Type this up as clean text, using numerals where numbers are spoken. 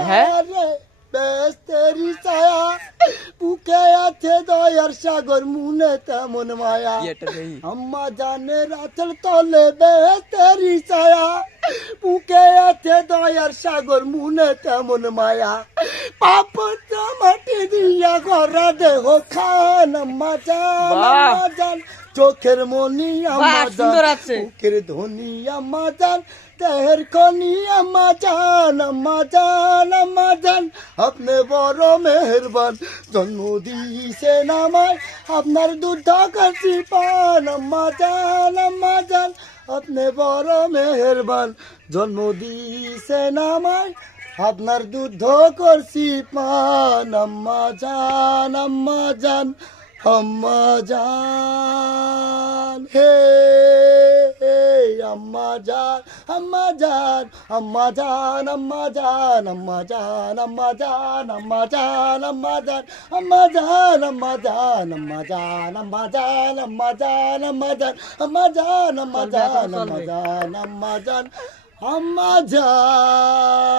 হ্যাঁ? ছায়া রে বেস্তেরি ছায়া বুকে আছে দয়ার সাগর মনে তেমন মায়া এটা দেই আম্মা জানের আচল তলে বেস্তেরি ছায়া বুকে আছে দয়ার সাগর মনে তেমন মায়া পাপত মাটি দিয়া ঘরা দেহ খান আম্মা জান বাহ! আম্মা জান চোখের মনি আম্মা বাহ, জান সুন্দর আছে। বুকের ধনি আম্মা জান তেহের খনি আম্মা জান আম্মা জান আম্মা জান আপনি বড় মেহেরবান জন্ম দিয়েছেন আমায় আপনার দুধ কাশি পান আম্মা জান আপনি বড় মেহেরবান জন্ম দিয়েছেন আমায় আপনার দুধ করছি পান আম্মা জান আম্মা জান হে হে আম্মা জান আম্মা জান আম্মা জান আম্মা জান আম্মা জান আম্মা জান আম্মা জান আম্মা জান আম্মা জান আম্মা জান আম্মা জান আম্মা জান আম্মা জান আম্মা জান আম্মা জান আম্মা জান আম্মা জান আম্মা জান আম্মা জান